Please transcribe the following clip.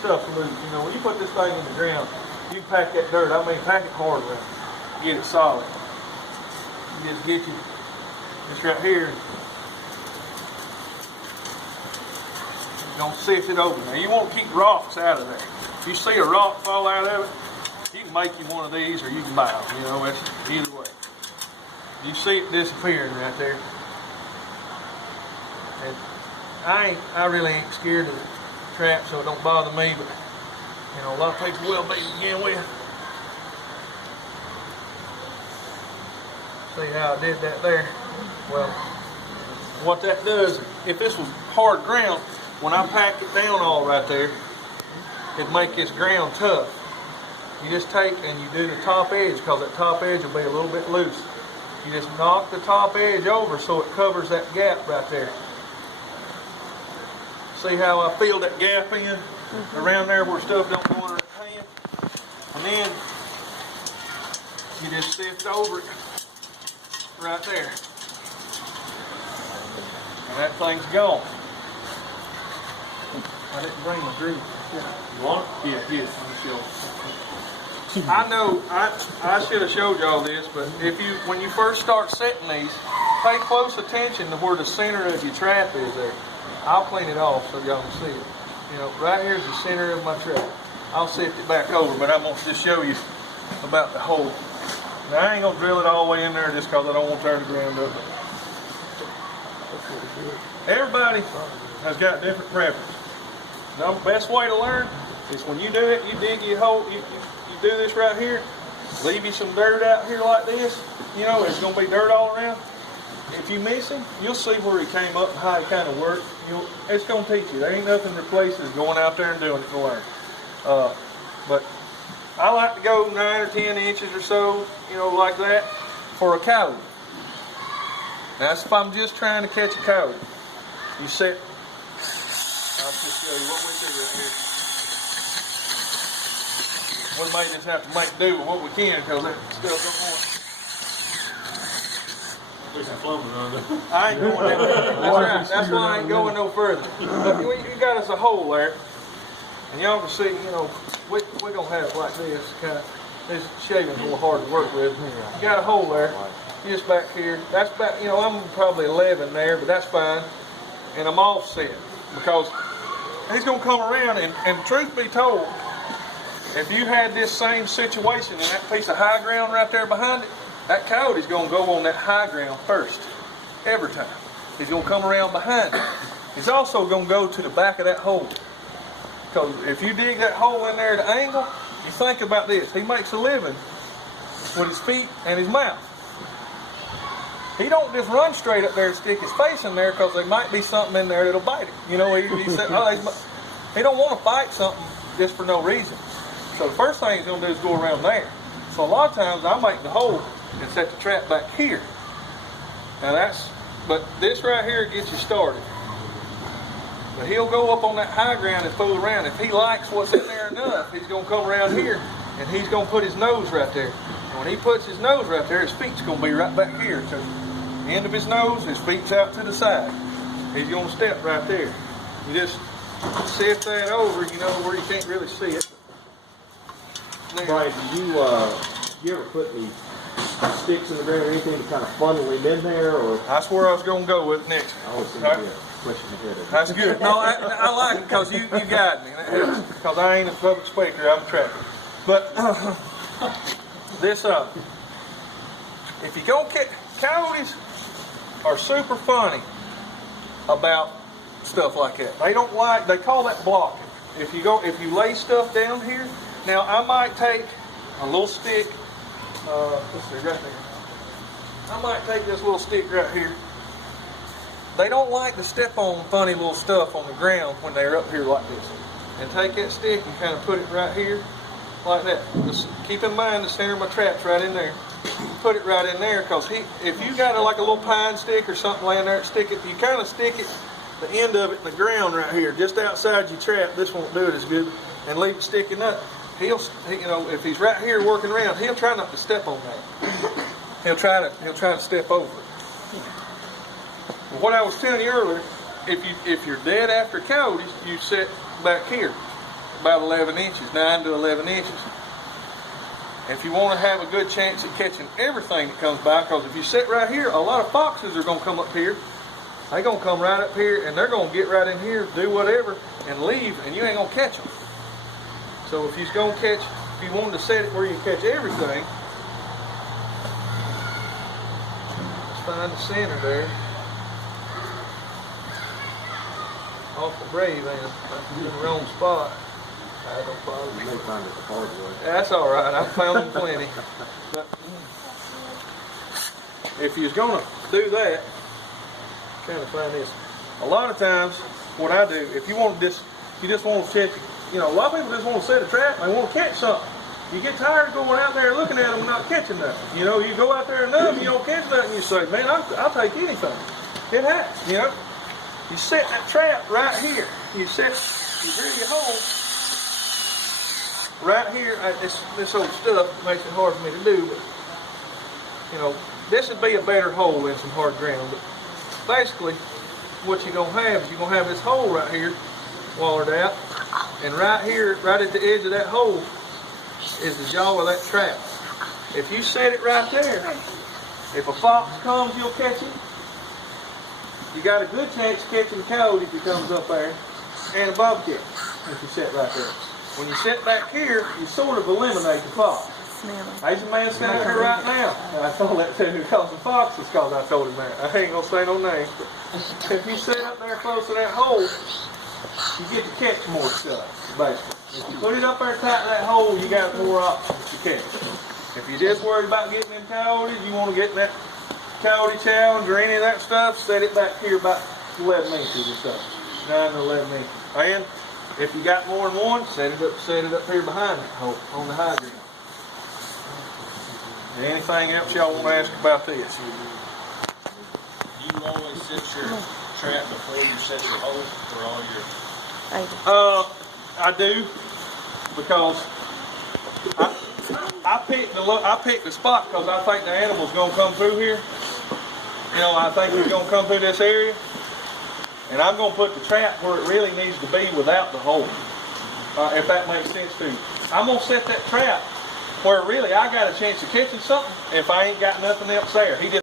stuff loose. You know, when you put this thing in the ground, you pack that dirt. I mean, pack it hard around. Get it solid. You just get this right here. You're gonna sift it over. Now you won't keep rocks out of there. If you see a rock fall out of it, you can make you one of these, or you can buy them. You know, it's either way. You see it disappearing right there. And I really ain't scared of the trap, so it don't bother me. But you know, a lot of people will be to begin with. See how I did that there? Well, what that does, if this was hard ground, when I packed it down all right there, it'd make this ground tough. You just take and you do the top edge, because that top edge will be a little bit loose. You just knock the top edge over so it covers that gap right there. See how I filled that gap in around there where stuff don't go under that hand? And then you just sift over it right there. And that thing's gone. I didn't bring my drill. You want it? Yeah, yes. Let me show. I know I should have showed y'all this, but when you first start setting these, pay close attention to where the center of your trap is there. I'll clean it off so y'all can see it. You know, right here is the center of my trap. I'll sift it back over, but I'm going to just show you about the hole. Now, I ain't going to drill it all the way in there just because I don't want to turn the ground up. Everybody has got different preferences. Now, the best way to learn is when you do it, you dig your hole, you do this right here, leave you some dirt out here like this. You know, there's going to be dirt all around. If you miss him, you'll see where he came up and how he kind of worked. It's going to teach you. There ain't nothing replaces going out there and doing it to learn. But I like to go 9 or 10 inches or so, you know, like that, for a coyote. That's if I'm just trying to catch a coyote. You set, I'll just show you what we do right here. We may just have to make do with what we can because that stuff don't want it. There's some plumbing on there. I ain't going down there. That's right. That's why I ain't going no further. But you got us a hole there. And y'all can see, you know, we don't have it like this. Kind of, this shaving's a little hard to work with. You got a hole there. Just back here. That's about, you know, I'm probably 11 there, but that's fine. And I'm offset because he's going to come around. And truth be told, if you had this same situation and that piece of high ground right there behind it, that coyote's going to go on that high ground first, every time. He's going to come around behind it. He's also going to go to the back of that hole. Because if you dig that hole in there at an angle, you think about this. He makes a living with his feet and his mouth. He don't just run straight up there and stick his face in there because there might be something in there that'll bite him. You know, he said, he don't want to fight something just for no reason. So the first thing he's going to do is go around there. So a lot of times I make the hole and set the trap back here. Now but this right here gets you started. But he'll go up on that high ground and fool around. If he likes what's in there enough, he's going to come around here and he's going to put his nose right there. And when he puts his nose right there, his feet's going to be right back here. So the end of his nose, his feet's out to the side. He's going to step right there. You just sift that over, you know, where you can't really see it. Brian, do you ever put any sticks in the ground or anything to kind of funnel him in there? Or that's where I was going to go with next. I always think it'd be a question ahead of it. That's good. No, I like it because you got me. Because I ain't a public speaker, I'm a trapper. But this, if you go catch coyotes, are super funny about stuff like that. They don't like. They call that blocking. If you lay stuff down here. Now, I might take a little stick, let's see, right there. I might take this little stick right here. They don't like to step on funny little stuff on the ground when they're up here like this. And take that stick and kind of put it right here, like that. Just keep in mind the center of my trap's right in there. Put it right in there, because if you got like a little pine stick or something laying there, you kind of stick it, the end of it in the ground right here, just outside your trap. This won't do it as good. And leave it sticking up. You know, if he's right here working around, he'll try not to step on that. He'll try to step over it. But what I was telling you earlier, if you're dead after coyotes, you sit back here. about 11 inches, 9 to 11 inches. If you want to have a good chance at catching everything that comes by, because if you sit right here, a lot of foxes are going to come up here. They're going to come right up here, and they're going to get right in here, do whatever, and leave, and you ain't going to catch them. So if you're going to catch, if you wanted to set it where you catch everything, let's find the center there. Off the grave, and I'm in the wrong spot. I don't bother me. You may find it the hard way. That's all right. I've found them plenty. But if you're gonna do that, I'm trying to find this. A lot of times, what I do, if you want this, you just want to check. You know, a lot of people just want to set a trap. They want to catch something. You get tired of going out there looking at them and not catching nothing. You know, you go out there enough, you don't catch nothing. You say, man, I'll take anything. It happens. You know. You set that trap right here. You drill your hole right here. This old stuff makes it hard for me to do, but you know, this would be a better hole than some hard ground. But basically, what you're gonna have is you're gonna have this hole right here, wallered out, and right here, right at the edge of that hole, is the jaw of that trap. If you set it right there, if a fox comes, you'll catch him. You got a good chance of catching a coyote if he comes up there, and a bobcat if you sit right there. When you sit back here, you sort of eliminate the fox. There's a man standing here right now. And I told that to who calls the foxes because I told him that. I ain't gonna say no names, but if you sit up there close to that hole, you get to catch more stuff, basically. If you put it up there tight to that hole, you got more options to catch. If you're just worried about getting them coyotes, you want to get that coyote challenge or any of that stuff, set it back here about 11 inches or so. 9 to 11 inches. And if you got more than one, set it up here behind that hole on the high ground. Anything else y'all want to ask about this? Do you always set your trap before you set your hole for all your? I do, because I picked the spot because I think the animal's gonna come through here. You know, I think he's gonna come through this area, and I'm gonna put the trap where it really needs to be without the hole. If that makes sense to you, I'm gonna set that trap where really I got a chance of catching something if I ain't got nothing else there. He just